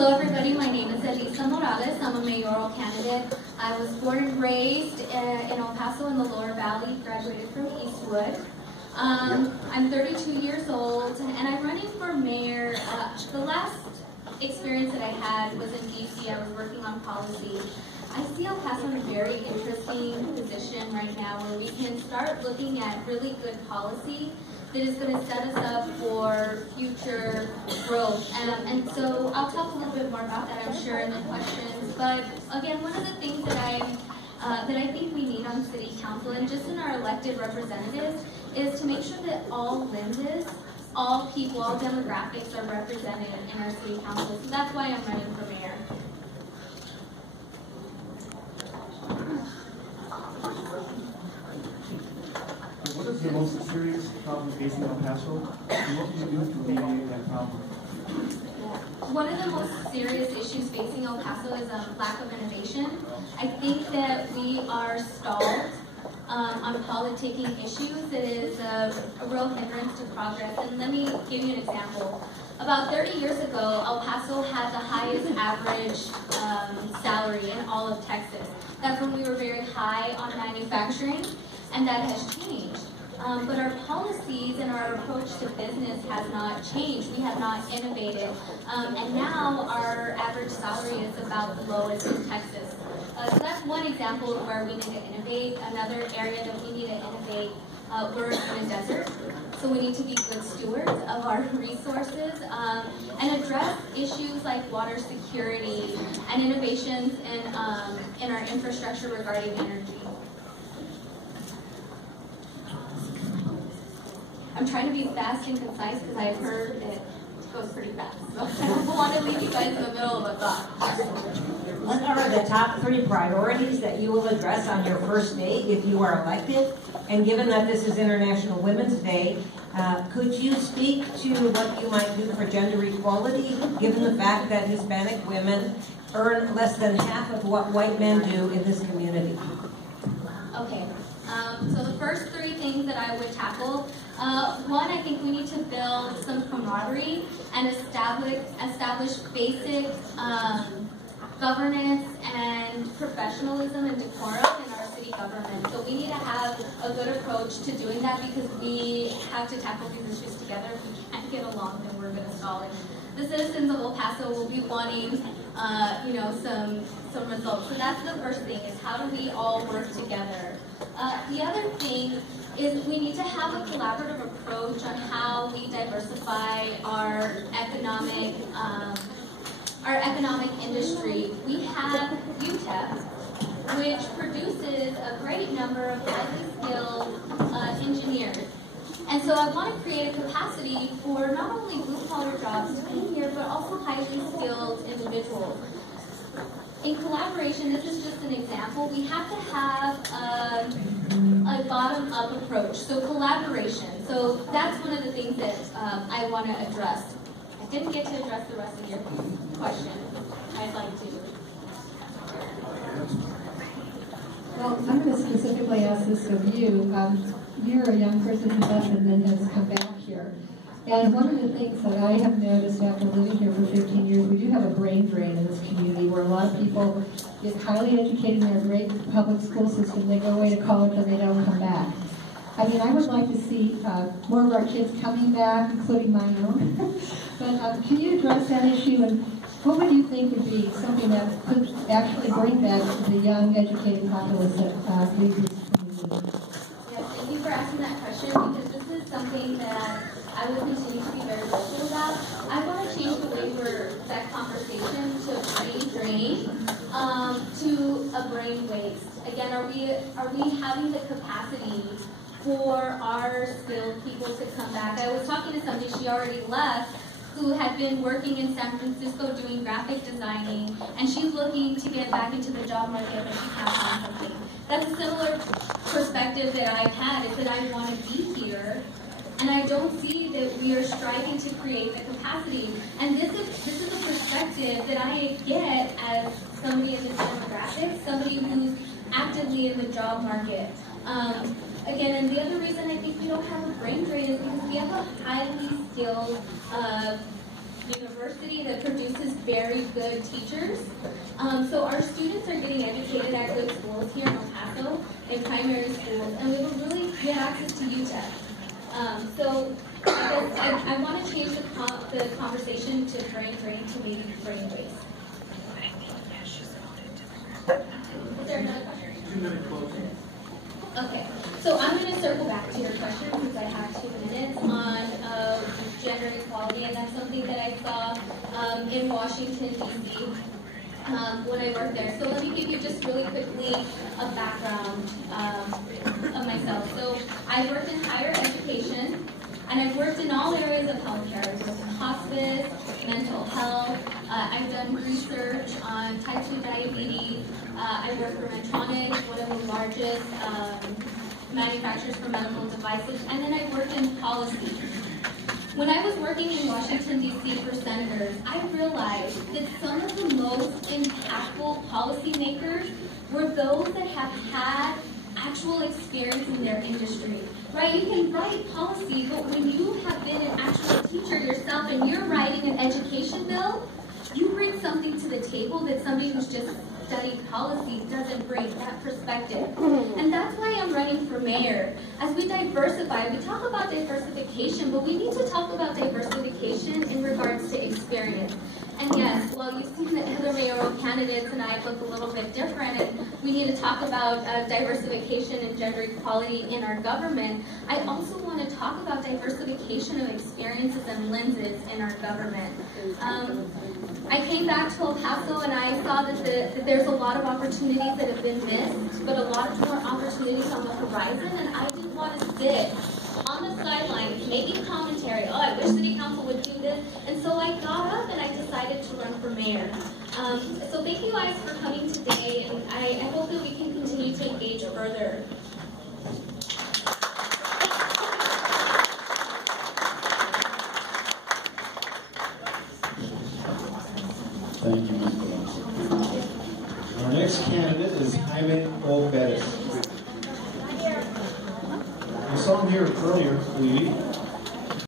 Hello everybody, my name is Elisa Morales. I'm a mayoral candidate. I was born and raised in El Paso in the Lower Valley, graduated from Eastwood. I'm 32 years old and I'm running for mayor. The last experience that I had was in DC. I was working on policy. I see El Paso in a very interesting position right now where we can start looking at really good policy that is going to set us up for future growth. And so I'll talk a little bit more about that, I'm sure, in the questions. But again, one of the things that I think we need on City Council and just in our elected representatives is to make sure that all lenses, all people, all demographics are represented in our City Council. So that's why I'm running for mayor. What is the most serious problem facing El Paso? And what can you do to alleviate that problem? One of the most serious issues facing El Paso is lack of innovation. I think that we are stalled on politicking issues. It is a real hindrance to progress. And let me give you an example. About 30 years ago, El Paso had the highest average salary in all of Texas. That's when we were very high on manufacturing, and that has changed. But our policies and our approach to business has not changed. We have not innovated. And now our average salary is about the lowest in Texas. So that's one example of where we need to innovate. Another area that we need to innovate, we're in a desert. So we need to be good stewards of our resources and address issues like water security and innovations in our infrastructure regarding energy. I'm trying to be fast and concise because I've heard it goes pretty fast. So I don't want to leave you guys in the middle of a thought. What are the top 3 priorities that you will address on your first day if you are elected? And given that this is International Women's Day, could you speak to what you might do for gender equality, given the fact that Hispanic women earn less than half of what white men do in this community? Okay. So the first 3 things that I would tackle, one, I think we need to build some camaraderie and establish basic governance and professionalism and decorum in our city government. So we need to have a good approach to doing that because we have to tackle these issues together. If we can't get along, then we're going to stall it. The citizens of El Paso will be wanting, some results. So that's the first thing, is how do we all work together? The other thing is we need to have a collaborative approach on how we diversify our economic industry. We have UTEP, which produces a great number of highly skilled engineers. And so I want to create a capacity for not only blue-collar jobs to be here, but also highly skilled individuals. In collaboration, this is just an example, we have to have a bottom-up approach, so collaboration. So that's one of the things that I want to address. I didn't get to address the rest of your question. I'd like to. Well, I'm going to specifically ask this of you. You're a young person who left and then has come back here. And one of the things that I have noticed after living here for 15 years, we do have a brain drain in this community where a lot of people get highly educated in their great public school system, they go away to college and they don't come back. I mean, I would like to see more of our kids coming back, including my own. But can you address that issue, and what would you think would be something that could actually bring back the young, educated populace that leave these communities? Yes, thank you for asking that question, because this is something that I will continue to be very vocal about. I want to change the way that conversation to brain drain to a brain waste. Again, are we having the capacity for our skilled people to come back? I was talking to somebody, she already left, who had been working in San Francisco doing graphic designing, and she's looking to get back into the job market, but she can't find something. That's a similar perspective that I've had, is that I want to be here, and I don't see that we are striving to create the capacity. And this is a perspective that I get as somebody in this demographic, somebody who's actively in the job market. Again, and the other reason I think we don't have a brain drain is because we have a highly skilled university that produces very good teachers. So our students are getting educated at good schools here in El Paso, in primary schools, and we have a really good access to UTEP. So I want to change the conversation to brain drain to maybe brain waste. Is there another question? 2 minute closing. Okay, so I'm going to circle back to your question since I have 2 minutes on gender equality, and that's something that I saw in Washington, D.C. When I worked there. So let me give you just really quickly a background of myself. So I worked in higher education, and I've worked in all areas of healthcare. I've worked in hospice, mental health. I've done research on type 2 diabetes. I work for Medtronic, one of the largest manufacturers for medical devices. And then I worked in policy. When I was working in Washington, D.C. for senators, I realized that some of the most impactful policymakers were those that have had actual experience in their industry, right? You can write policy, but when you have been an actual teacher yourself and you're writing an education bill, you bring something to the table that somebody who's just studied policy doesn't bring, that perspective. And that's why I'm running for mayor. As we diversify, we talk about diversification, but we need to talk about diversification in regards to experience. And yes, while you've seen the other mayoral candidates and I look a little bit different, and we need to talk about diversification and gender equality in our government, I also want to talk about diversification of experiences and lenses in our government. I came back to El Paso and I saw that there's a lot of opportunities that have been missed, but a lot more opportunities on the horizon, and I didn't want to sit on the sidelines making commentary, oh, I wish City Council would do this, and so I got up and I decided to run for mayor. So thank you guys for coming today, and I hope that we can continue to engage further. Thank you, Ms. Morales. Our next candidate is Jaime O. Perez. We saw him here earlier, Lily.